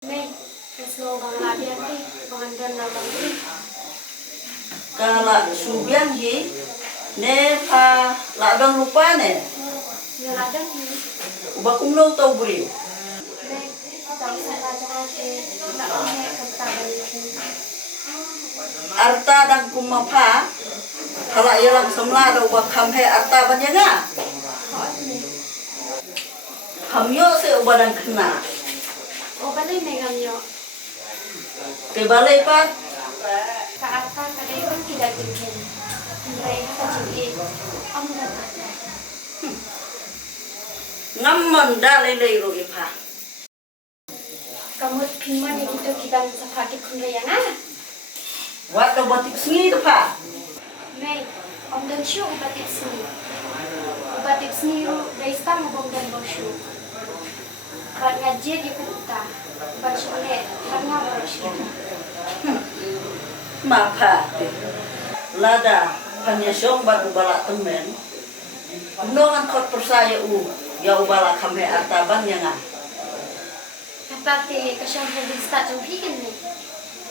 May, slow bang labi ati, bangan na bang ri. Kala subyang hi, ne pa ladang lupa ne, Naladang ni, bakum no tau buri. may, tau sa raja ate, naone kaptaban ni. Arta dan kumapa, kala yalang semla do bakam he arta banyanga. Hoot ni, Kamyo se ubadang kena, o balay may ganyo. ke balai pa Kaata kadayong kidagin. Ndray ka jili, amdan ata. ngamman dalai lei ro ipa. Kamut pima ni kito kidan sa pagit kunraya nga. Wato batik singi tu pa. May, amdan siyo ubatip sini. Ubatip sini ro, reista mo bongdan bong siyo. Kat ngajir di kuta. Baca oleh, karena baru siya. Mapa lada panyasyong batu balak temen. Nongan kot persaya ya ubala kame artaban yang Kapati kasyang pagdista jong higin ni.